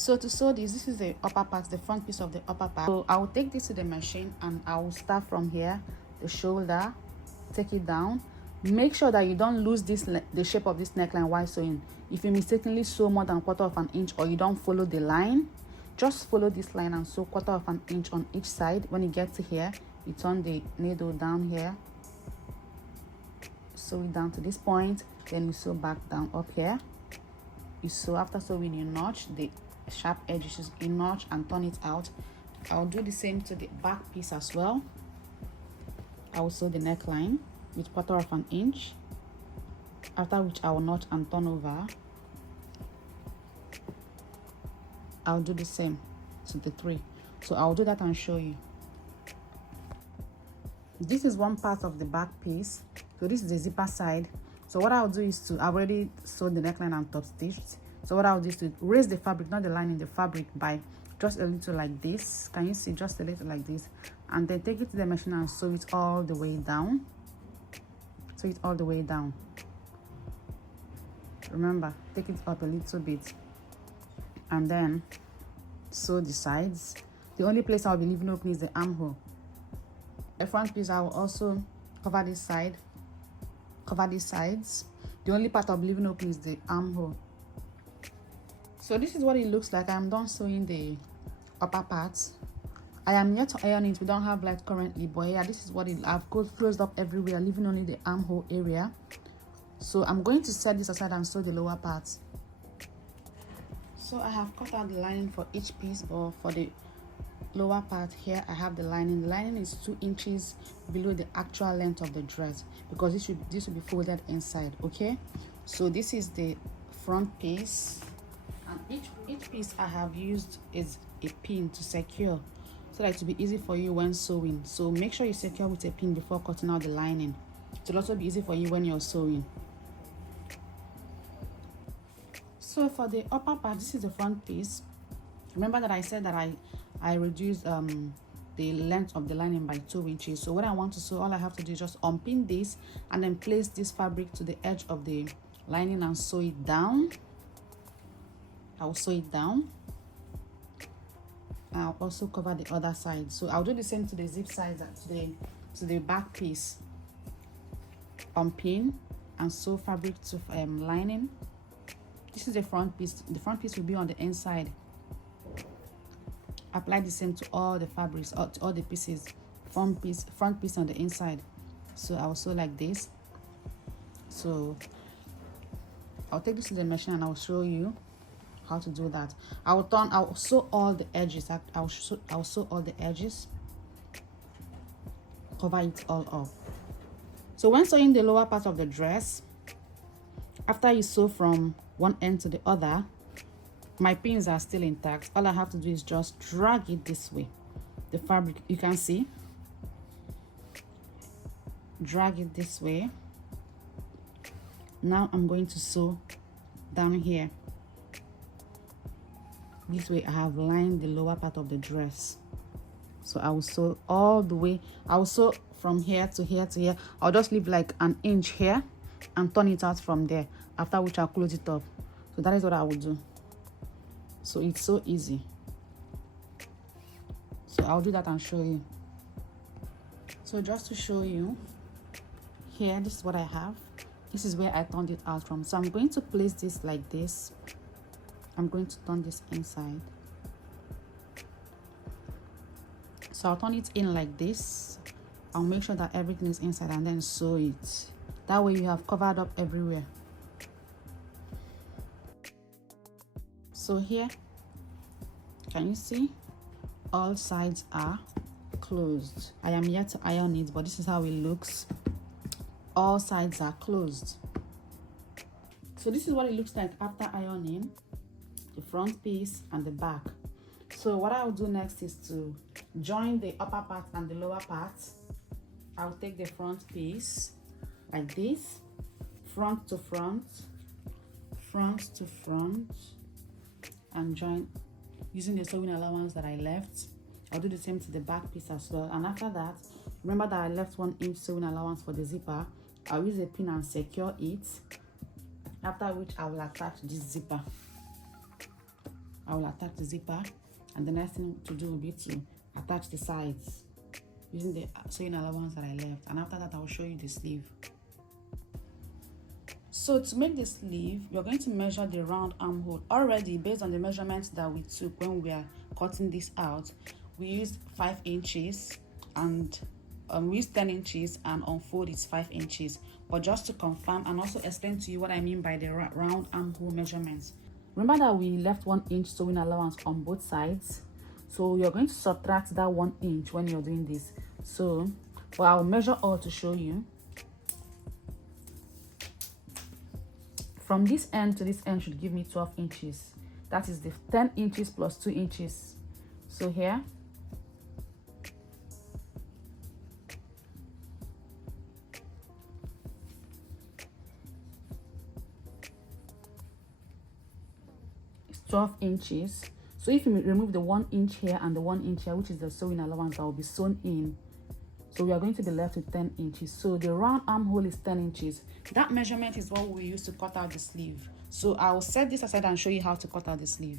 So to sew this is the upper part, the front piece of the upper part. So I will take this to the machine and I will start from here, the shoulder, take it down. Make sure that you don't lose the shape of this neckline while sewing. If you mistakenly sew more than 1/4 of an inch or you don't follow the line, just follow this line and sew 1/4 of an inch on each side. When you get to here, you turn the needle down here, sew it down to this point, then you sew back down up here. You sew, after sewing you notch the sharp edges, you notch and turn it out. I'll do the same to the back piece as well. I will sew the neckline with 1/4 of an inch, after which I will notch and turn over. I'll do the same to the 3. So I'll do that and show you. This is one part of the back piece. So this is the zipper side. So what I'll do is I've already sewed the neckline and top stitched. So what I'll do is to raise the fabric, not the lining, the fabric, by just a little like this. Can you see? Just a little like this. And then take it to the machine and sew it all the way down. Sew it all the way down. Remember, take it up a little bit. And then sew the sides. The only place I'll be leaving open is the armhole. The front piece, I will also cover this side, cover these sides. The only part I'll be leaving open is the armhole. So this is what it looks like. I'm done sewing the upper parts. I am yet to iron it. We don't have light currently, but yeah, this is what I've closed up everywhere, leaving only the armhole area. So I'm going to set this aside and sew the lower parts. So I have cut out the lining for each piece, but for the lower part here I have the lining. The lining is 2 inches below the actual length of the dress, because this will be folded inside. Okay, so this is the front piece, and each piece I have used is a pin to secure, so that it will be easy for you when sewing. So make sure you secure with a pin before cutting out the lining. It will also be easy for you when you're sewing. So for the upper part, this is the front piece. Remember that I said that I reduced the length of the lining by 2 inches. So when I want to sew, all I have to do is just unpin this and then place this fabric to the edge of the lining and sew it down. I'll sew it down. I'll also cover the other side. So I'll do the same to the zip side, to the back piece. Unpin and sew fabric to lining. This is the front piece. The front piece will be on the inside. Apply the same to all the fabrics, to all the pieces. Front piece on the inside. So I'll sew like this. So I'll take this to the machine and I'll show you how to do that. I'll sew all the edges. I'll sew all the edges. Cover it all up. So when sewing the lower part of the dress, after you sew from one end to the other, my pins are still intact. All I have to do is just drag it this way. The fabric, you can see, drag it this way. Now I'm going to sew down here. This way I have lined the lower part of the dress. So I will sew all the way. I will sew from here to here to here. I'll just leave like an inch here and turn it out from there, after which I'll close it up. So that is what I will do. So it's so easy. So I'll do that and show you. So just to show you, here, this is what I have. This is where I turned it out from. So I'm going to place this like this. I'm going to turn this inside. So I'll turn it in like this. I'll make sure that everything is inside and then sew it. That way you have covered up everywhere. So here, can you see? All sides are closed. I am yet to iron it, but this is how it looks. All sides are closed. So this is what it looks like after ironing the front piece and the back. So what I'll do next is to join the upper part and the lower part. I'll take the front piece like this, front to front, front to front, and join using the sewing allowance that I left. I'll do the same to the back piece as well. And after that, remember that I left 1 inch sewing allowance for the zipper. I'll use a pin and secure it, after which I will attach this zipper. I will attach the zipper, and the next thing to do will be to attach the sides using the sewing allowance that I left, and after that I will show you the sleeve. So to make the sleeve, you're going to measure the round armhole. Already, based on the measurements that we took when we are cutting this out, we used 5 inches, and we used 10 inches, and on fold it's 5 inches. But just to confirm and also explain to you what I mean by the round armhole measurements, remember that we left 1 inch sewing allowance on both sides, so you're going to subtract that 1 inch when you're doing this. So but I'll measure all to show you. From this end to this end should give me 12 inches. That is the 10 inches plus 2 inches. So here, it's 12 inches. So if you remove the 1 inch here and the 1 inch here, which is the sewing allowance that will be sewn in, so we are going to be left with 10 inches. So the round armhole is 10 inches. That measurement is what we use to cut out the sleeve. So I will set this aside and show you how to cut out the sleeve.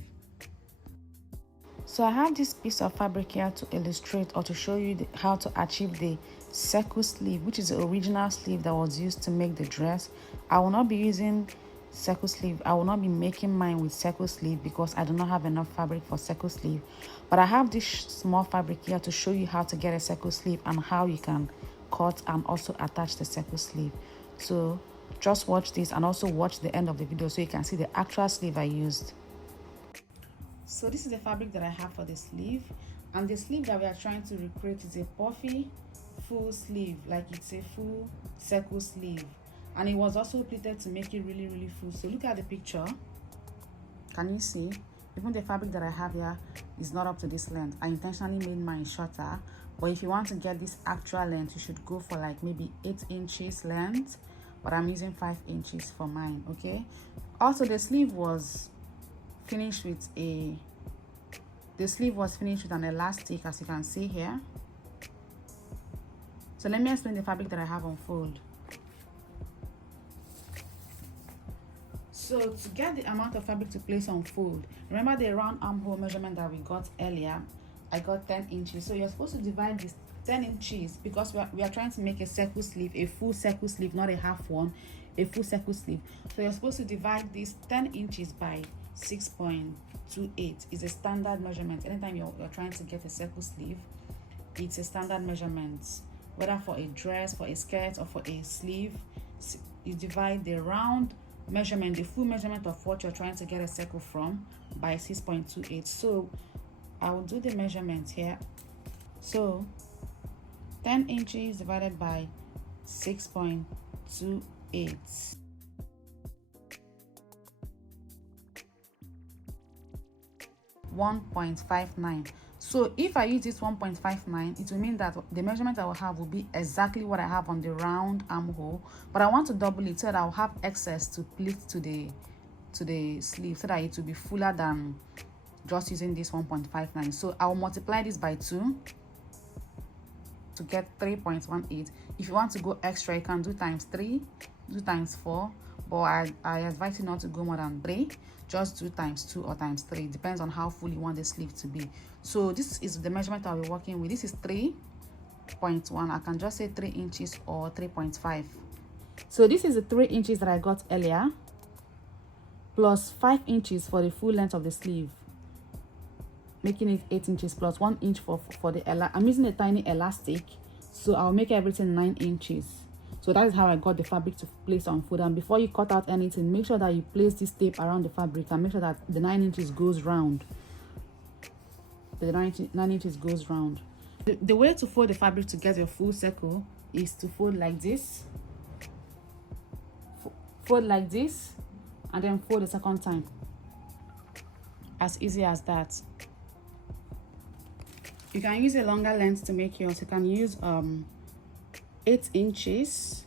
So I have this piece of fabric here to illustrate or to show you how to achieve the circle sleeve, which is the original sleeve that was used to make the dress. I will not be using circle sleeve. I will not be making mine with circle sleeve because I do not have enough fabric for circle sleeve. But I have this small fabric here to show you how to get a circle sleeve and how you can cut and also attach the circle sleeve. So just watch this and also watch the end of the video so you can see the actual sleeve I used. So this is the fabric that I have for the sleeve, and the sleeve that we are trying to recreate is a puffy full sleeve, like it's a full circle sleeve, and it was also pleated to make it really full. So look at the picture. Can you see? Even the fabric that I have here is not up to this length. I intentionally made mine shorter, but if you want to get this actual length, you should go for like maybe 8 inches length, but I'm using 5 inches for mine. Okay, also the sleeve was finished with an elastic, as you can see here. So let me explain the fabric that I have on fold. So to get the amount of fabric to place on fold, remember the round armhole measurement that we got earlier? I got 10 inches. So you're supposed to divide this 10 inches because we are trying to make a circle sleeve, a full circle sleeve, not a half one, a full circle sleeve. So you're supposed to divide this 10 inches by 6.28 is a standard measurement. Anytime you're trying to get a circle sleeve, it's a standard measurement, whether for a dress, for a skirt, or for a sleeve. You divide the round measurement, the full measurement of what you're trying to get a circle from, by 6.28. So I will do the measurement here. So 10 inches divided by 6.28, 1.59. So if I use this 1.59, it will mean that the measurement I will have will be exactly what I have on the round armhole, but I want to double it so that I'll have excess to pleat to the sleeve, so that it will be fuller than just using this 1.59. So I will multiply this by 2 to get 3.18. If you want to go extra, you can do times 3, do times 4, but I advise you not to go more than 3. Just do times 2 or times 3, depends on how full you want the sleeve to be. So this is the measurement I'll be working with. This is 3.1. I can just say 3 inches or 3.5. So this is the 3 inches that I got earlier, plus 5 inches for the full length of the sleeve, making it 8 inches, plus 1 inch for the I'm using a tiny elastic, so I'll make everything 9 inches. So that is how I got the fabric to place on fold. And before you cut out anything, make sure that you place this tape around the fabric and make sure that the 9 inches goes round. The 9 inches goes round. The way to fold the fabric to get a full circle is to fold like this, fold like this, and then fold the second time. As easy as that. You can use a longer length to make yours. You can use 8 inches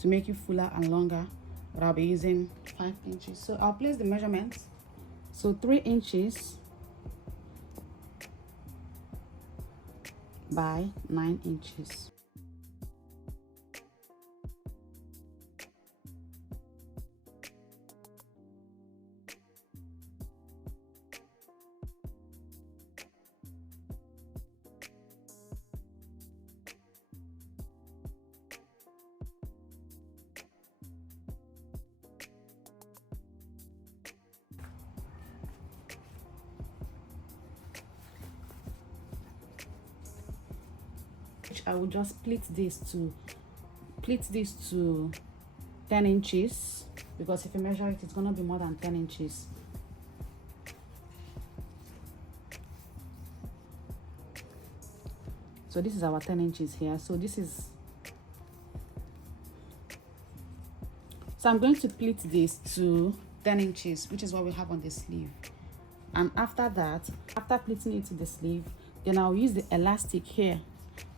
to make it fuller and longer, but I'll be using 5 inches. So I'll place the measurements. So 3 inches by 9 inches. I will just pleat this to 10 inches, because if you measure it, it's gonna be more than 10 inches. So this is our 10 inches here. So I'm going to pleat this to 10 inches, which is what we have on the sleeve. And after that, after pleating it to the sleeve, then I'll use the elastic here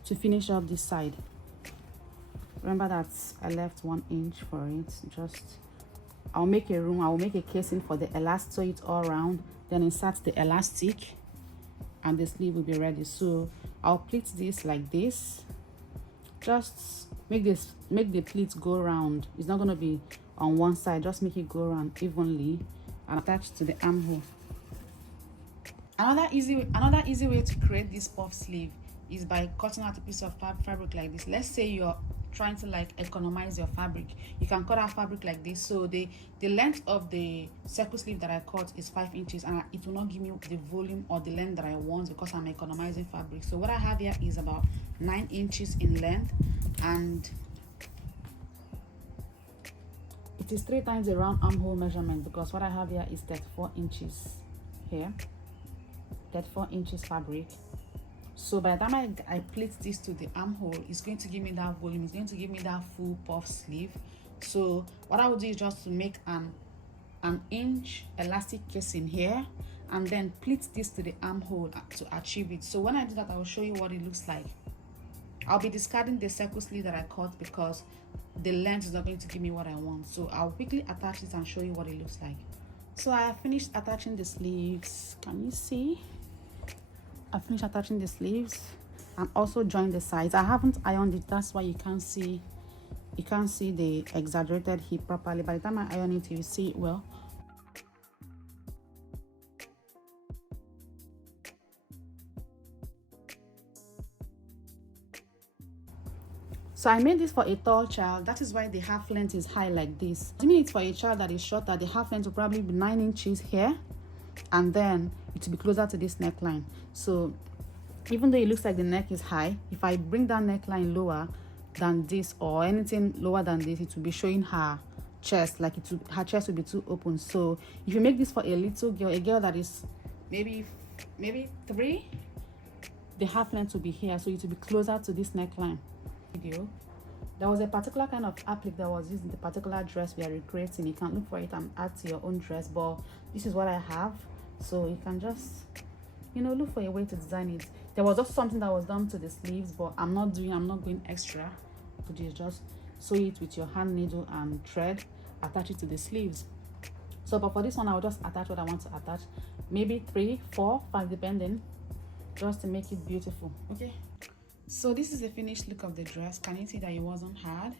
to finish up this side. Remember that I left 1 inch for it. I'll make a casing for the elastic, sew it all around, then insert the elastic, and the sleeve will be ready. So I'll pleat this like this. Just make the pleat go round. It's not going to be on one side, just make it go around evenly and attach to the armhole. Another easy way to create this puff sleeve is by cutting out a piece of fabric like this. Let's say you're trying to like economize your fabric. You can cut out fabric like this. So the length of the circle sleeve that I cut is 5 inches, and it will not give me the volume or the length that I want because I'm economizing fabric. So what I have here is about 9 inches in length, and it is 3 times the round armhole measurement, because what I have here is 34 inches here, 34 inches fabric. So by the time I pleat this to the armhole, it's going to give me that volume, it's going to give me that full puff sleeve. So what I will do is just to make an inch elastic casing here, and then pleat this to the armhole to achieve it. So when I do that, I will show you what it looks like. I'll be discarding the circle sleeve that I cut because the length is not going to give me what I want. So I'll quickly attach this and show you what it looks like. So I have finished attaching the sleeves. Can you see? I finished attaching the sleeves and also joined the sides. I haven't ironed it, that's why you can't see the exaggerated hip properly. By the time I iron it, you see it well. So I made this for a tall child. That is why the half length is high like this. I mean, it's for a child that is shorter. The half length will probably be 9 inches here, and then it will be closer to this neckline. So even though it looks like the neck is high, if I bring that neckline lower than this or anything lower than this, it will be showing her chest, like her chest will be too open. So if you make this for a little girl, a girl that is maybe 3, the half length will be here, so it will be closer to this neckline. There was a particular kind of applique that was used in the particular dress we are recreating. You can look for it and add to your own dress, but this is what I have, so you can just look for a way to design it. There was also something that was done to the sleeves, but I'm not going extra to this. Just sew it with your hand needle and thread, attach it to the sleeves. So but for this one, I will just attach what I want to attach, maybe 3, 4, 5 depending, just to make it beautiful. Okay, so this is the finished look of the dress. Can you see that it wasn't hard?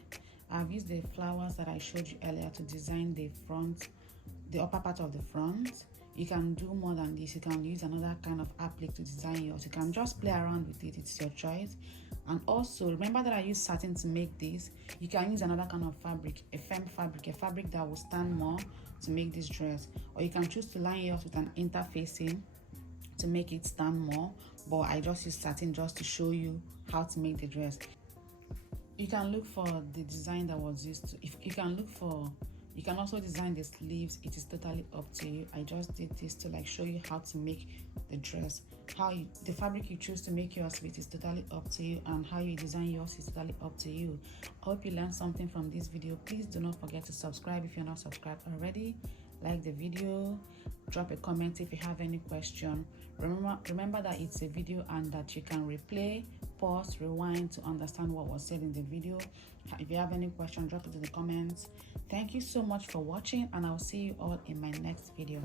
I've used the flowers that I showed you earlier to design the upper part of the front. You can do more than this. You can use another kind of applique to design yours. You can just play around with it. It's your choice. And also remember that I use satin to make this. You can use another kind of fabric, a firm fabric, a fabric that will stand more to make this dress, or you can choose to line yours with an interfacing to make it stand more, but I just use satin just to show you how to make the dress. You can look for the design that was used to, you can also design the sleeves. It is totally up to you. I just did this to show you how to make the dress. The fabric you choose to make yours with is totally up to you, and how you design yours is totally up to you. I hope you learned something from this video. Please do not forget to subscribe if you're not subscribed already. Like the video, drop a comment if you have any question. Remember that it's a video and that you can replay, pause, rewind to understand what was said in the video. If you have any question, drop it in the comments. Thank you so much for watching, and I'll see you all in my next video.